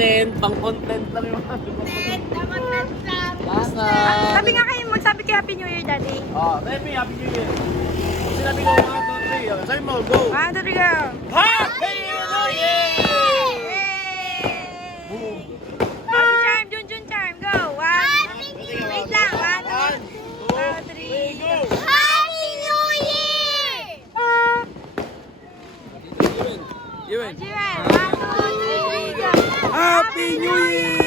content. Pang content lang yung mga Sabi nga kayo, magsabi kayo Happy New Year, Daddy. Happy New Year. Sinabi ko, 1, 2, 3. Sabi mo, go. 1, 2, 3, go! Happy New Year! Boom. Happy Charm, Jun Charm, go! 1, wait lang, 1, 2, 3, go! Happy New Year! Yun. Jiwen, 1, 2, 3, go! Happy New Year!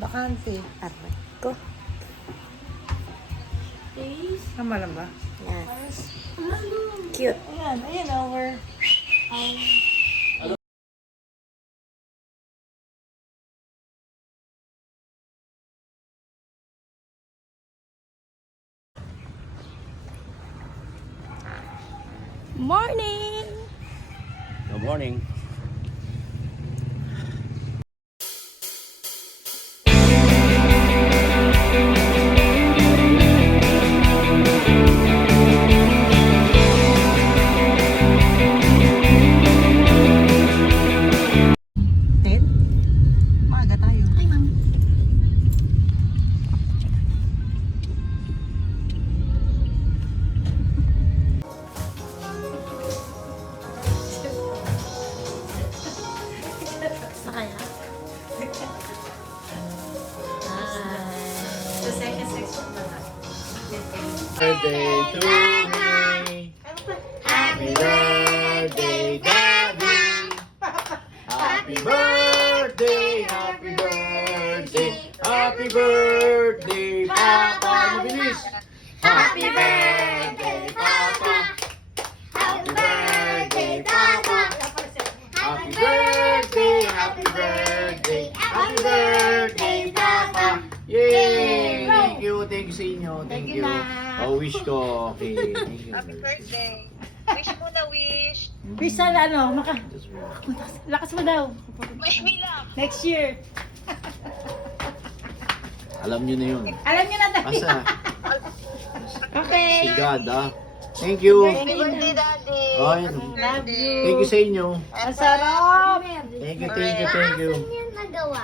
Bakante. Aray ko. Tama lang ba? Yes. Cute. Ayan, over. Morning! Good morning. Ted? Maaga tayo. Ay, ma'am. Sakaya. Birthday to me. Happy birthday, Daddy. Happy birthday, happy birthday, happy birthday, Papa. Mabilis. Happy birthday, Papa. Happy birthday, Papa. Happy birthday, happy birthday, happy birthday, Papa. Yay! Thank you sa inyo. Thank you. Oh, wish ko. Okay. Thank you. Happy birthday. Wish mo na wish. Wish sana lakas mo daw. Wish me lang. Next year. Alam nyo na yun. Alam niyo na tayo. Basta, Okay. si God, Thank you. Happy birthday, Daddy. Ay, Love you. thank you sa inyo. Ang sarap. Thank you, thank you, thank you. Yan nagawa.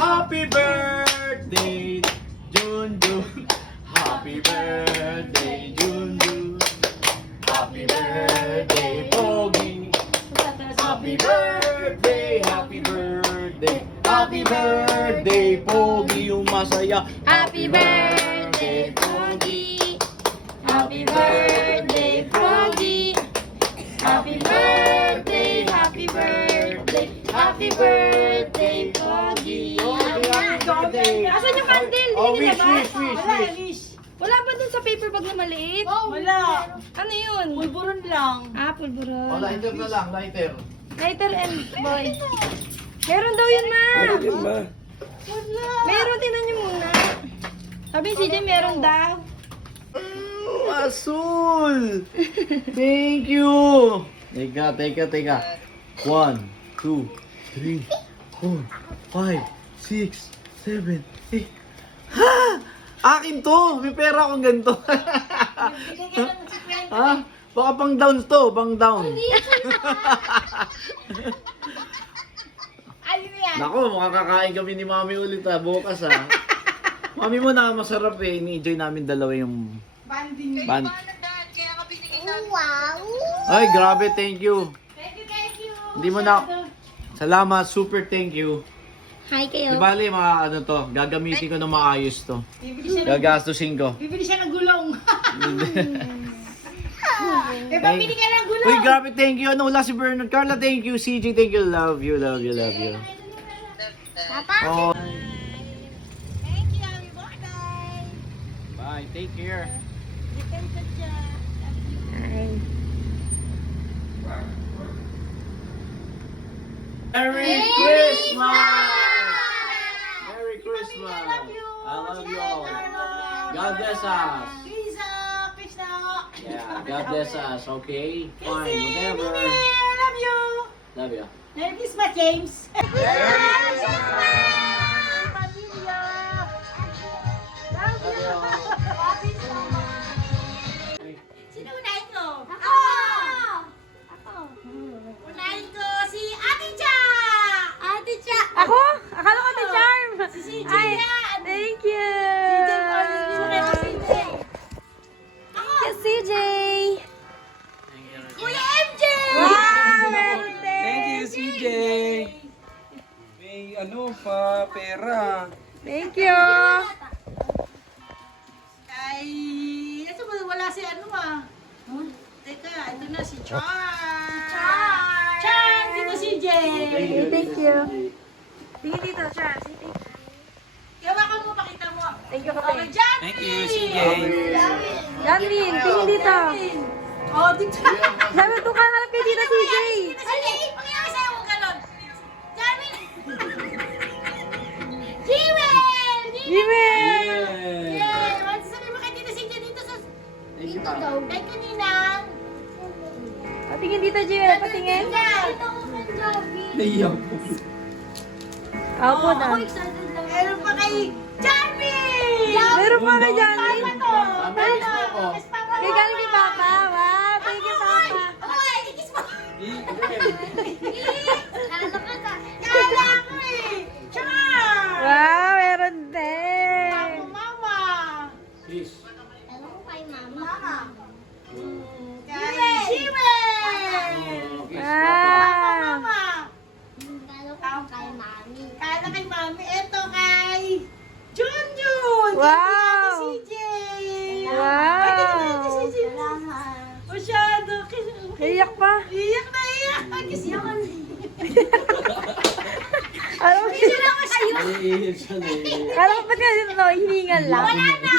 Happy birthday, Jun Jun. Happy birthday, Jun Jun. Happy birthday, Pogi. Happy birthday, happy birthday. Happy birthday, Pogi, yung masaya. Happy birthday, Pogi. Happy birthday, Pogi. Happy birthday, happy birthday. Happy birthday, Pogi. Asan yung candle? Oh, Hindi wish, na ba? wish. Wala ba dun sa paper bag na maliit? Wala. Ano yun? Pulburon lang. Ah, pulburon. Oh, lighter na lang, lighter. Lighter and boy. Meron daw yun, ma. Wala. Meron, tinan niyo muna. Sabi ni CJ, meron daw. Asul! Thank you! Teka. 1, 2, 3, 4, 5, 6, 7, 8. Ha! Akin to! May pera akong ganito. Ha? Baka pang down to, pang down. Nako, makakakain kami ni Mami ulit bukas Mami mo na masarap Ini-enjoy namin dalawa yung band. Paano, Dad? Kaya ka binigay namin. Wow. Ay, grabe, thank you. Thank you. Hindi mo na... Salamat, super thank you. Hi Di kayo. bali, gagamitin ko na maayos to. Gagastusin ko. Bibili siya ng gulong. Pabili ka ng gulong. Uy, grabe, thank you. Wala si Bernard. Carla, thank you. CJ, thank you. Love you. Papa. Oh, Thank you. Happy birthday. bye. Take care. Hi. Merry Christmas! Merry Christmas! I love you all. God bless us. Yeah, God bless us, okay? Fine, whatever. Love you. Love you. Merry Christmas, James. Sino unahin ko? Ako! Unahin ko si Ate Cha! Ate Cha! Ako? Akala ko si Charm. Si CJ Ay, yan! thank you. CJ po, yung CJ. Ako! CJ. Kuya MJ! Wow, meron din. Thank you, CJ. May ano pa, pera. Thank you. Ay, ito ba wala si ano ah? Teka, ito na si Char! Char! Dito si Jay! Thank you. Tingin dito, Charm. Hawakan mo, pakita mo. Thank you, Okay, Kape. Jan! Thank you, CJ. Janlyn, tingin dito. Oh, dito. Sabi ko, kakalap kay Tita CJ. Sige, pangyayari sa'yo kung ganon. Jamin! Jewel! Jimel. Yay! What's sabi mo kay Tita CJ dito sa... Dito daw. Kay kanina. Patingin dito, Jimel. Patingin. Dito ko kay Javi. Naiyak po. Opo na. Meron pa kay Javi! Meron pa kay Janlyn. Papa to! Mabilis po ako. Kiss Papa mo. Kay galing kay Papa. Wow, thank you, Papa. Oy! Ikis mo! Kala ko eh! Char! Wow, meron din. Mama! Peace. Ano ko kay Mama? Kay Jewel! Kiss, Papa. Wow. Mama! Kala ko kay Mami. Kala kay Mami. Ito kay Junjun! Wow. Kay CJ! Wow. Ay, kay CJ! Masyado. Iyak pa. Iyak na iyak. Kiss mo. Alam mo, Sila ko sa'yo. Naiiyak siya, naiiyak. alam mo ba't kasi ito, hiningal lang. Wala na!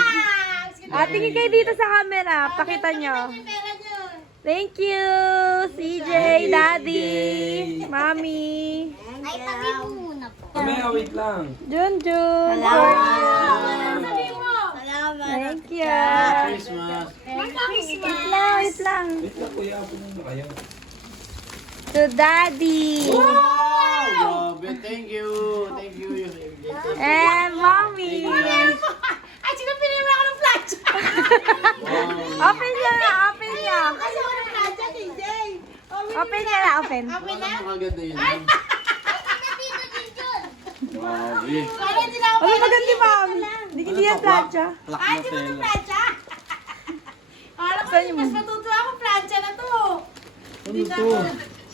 Tingin kayo dito sa camera. Pakita nyo. May pera nyo. Thank you, CJ, Daddy, Mommy, Ay, tabi mo muna po. Mamaya, wait lang. Junjun. Sabi mo. Salamat. Thank you. Christmas. Wait lang, wait lang. Wait lang, kuya. Ako muna kayo. To Daddy. Wow! Grabe, thank you. Thank you. And Mommy. Ay, sino pinili ako ng flash? Wow. Open niya na, open niya. Kasi ako ng flash, DJ. Open niya na, open. Open na? Maganda yun. Grabe. Kaya sila ako. Ano maganda, Mommy? Hindi yan plancha. Ay, di ba ng plancha? Alam ko, Saan yung- mas matutuwa ako plancha na to. Ano to?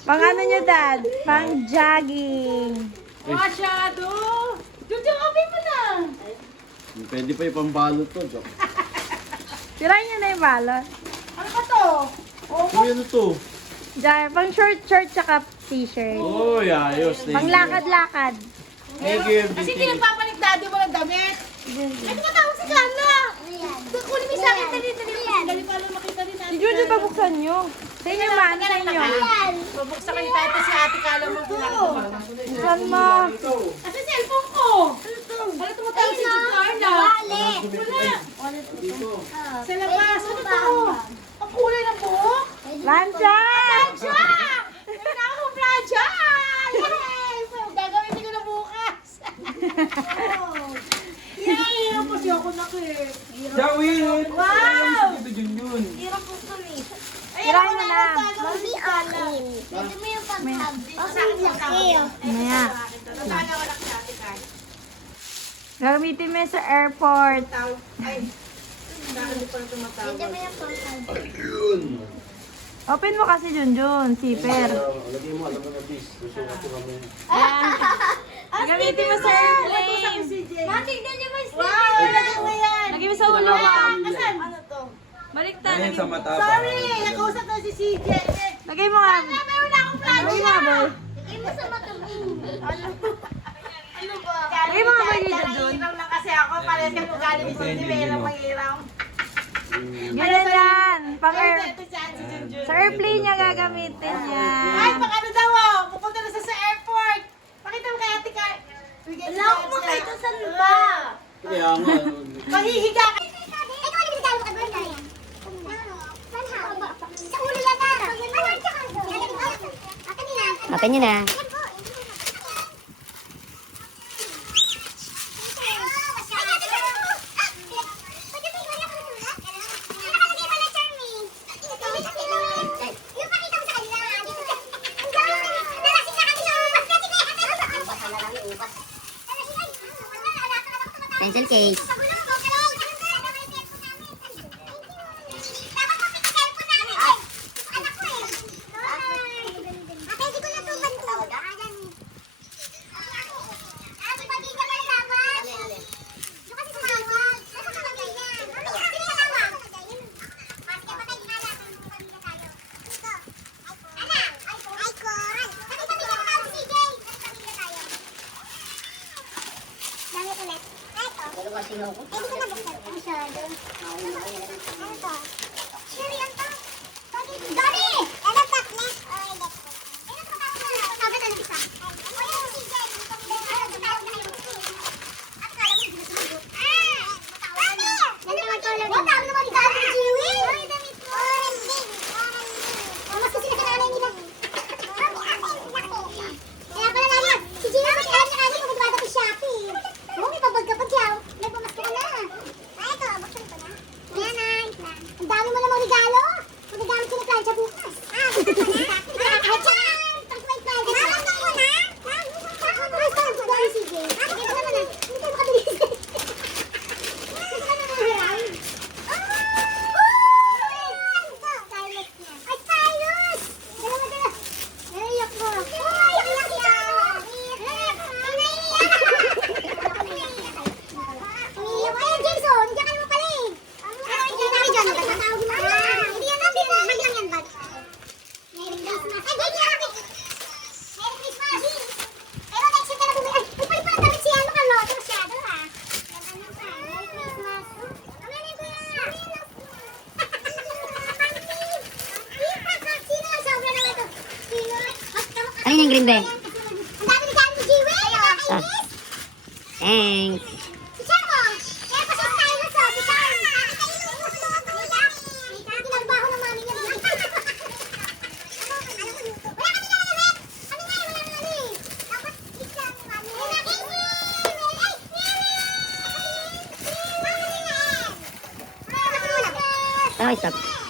Pang ano niyo, Dad? Pang jogging. Masyado. Jojo, open mo na. Pwede pa yung pambalot to, Joke. Tirahin niyo na yung balot. Ano ba to? Oh, Uy, ano to? Jar, pang short tsaka t-shirt. Uy, ayos. Thank Pang you. lakad-lakad. Thank you, kasi MDT. hindi nagpapalit daddy mo ng damit. Ay, di ba tawag si Carla? Kunin mo sa akin, dali. Dali pala makita rin natin. Si Junjun, pabuksan niyo. Sa inyo man, sa inyo. Babuksan kayo tayo si ate Carla mo. Buksan mo. Asa cellphone ko? Wala tumatawag si Carla. Wala. Sa labas. Ano to? Ang kulay ng buhok. Lancha! Plancha! Meron na akong plancha! Yes! Gagawin ko na bukas. Yay! Ang pasyo ako na kit. Jawin! Wow! Dito, Junjun. Hirap po ito eh. Tirahin mo na. Mami, akin. Pwede mo yung pag-tab. Sa akin yung kayo. Maya. Sana wala ka dati ka. Gagamitin mo yun sa airport. Ay. Bakit di pa rin tumatawag? Pwede mo yung pag-tab. Open mo kasi, Junjun. Zipper. Lagyan mo, alam mo na, please. Gusto ko ito kami. Gagamitin mo sa airplane. Matignan niyo mo yung wow! Lagyan mo yan. Lagay mo sa ulo mo. Asan? Ano to? Baliktad. Ayan sa mata pa. Sorry! Nakausap na si CJ. Lagay mo nga. Meron na akong plan. Lagay mo nga, boy. Lagay mo sa mata mo. Ano ba? Lagay mo nga, boy, dito, Jun. Nangiram lang kasi ako. Parehas kami ugali ni Suzy. Meron mangiram. Ganyan yan. Pang Ay, air... ito siya, si Junjun. Sa airplane niya gagamitin Ay, yan. pang ano daw oh. Pupunta na sa airport. Open nyo na. Pencil case. Ano yung green bay? Ah. Thanks. Okay, stop.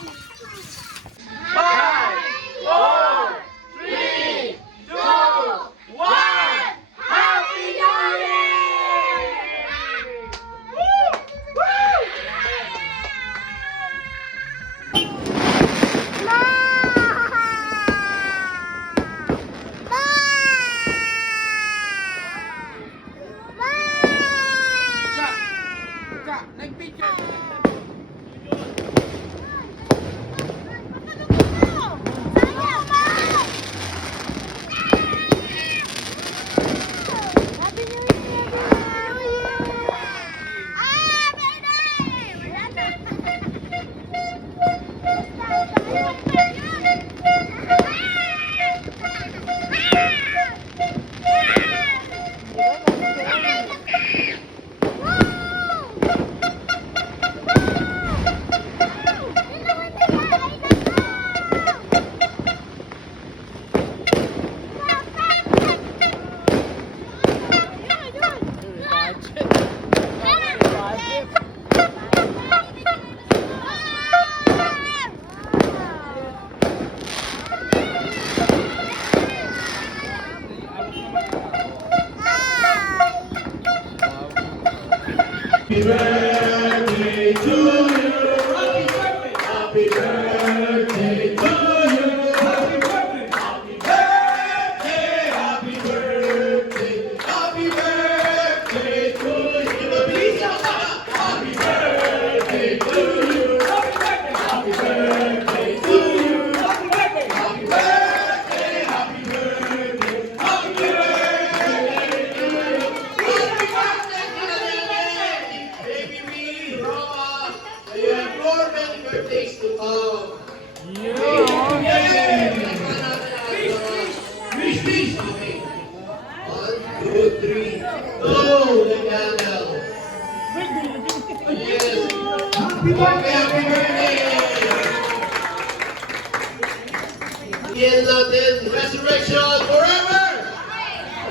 and resurrection forever.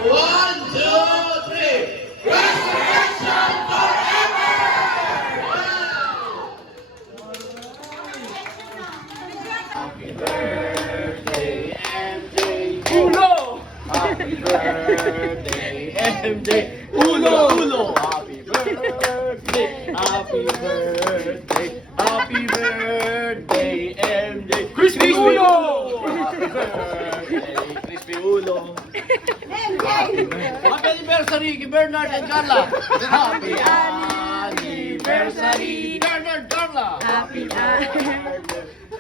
1, 2, 3. Resurrection forever. Happy birthday, MJ. Ulo. Happy birthday, MJ. Ulo. Happy birthday. Happy birthday. Happy birthday, MJ. Crispy Ulo. Happy birthday, Crispy Ulo. Happy anniversary kay Bernard and Carla. Happy anniversary, Bernard Carla. Happy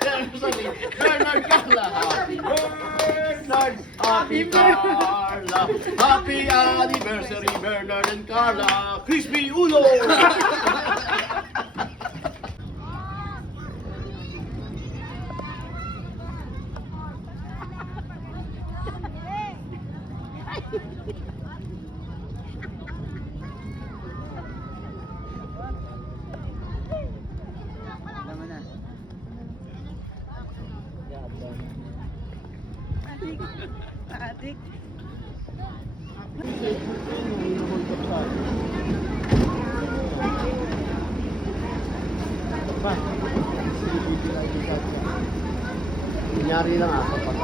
Anniversary, Bernard Carla. Happy Bernard, Happy Carla. Happy anniversary, Bernard and Carla. Crispy Ulo. Kunyari lang ako.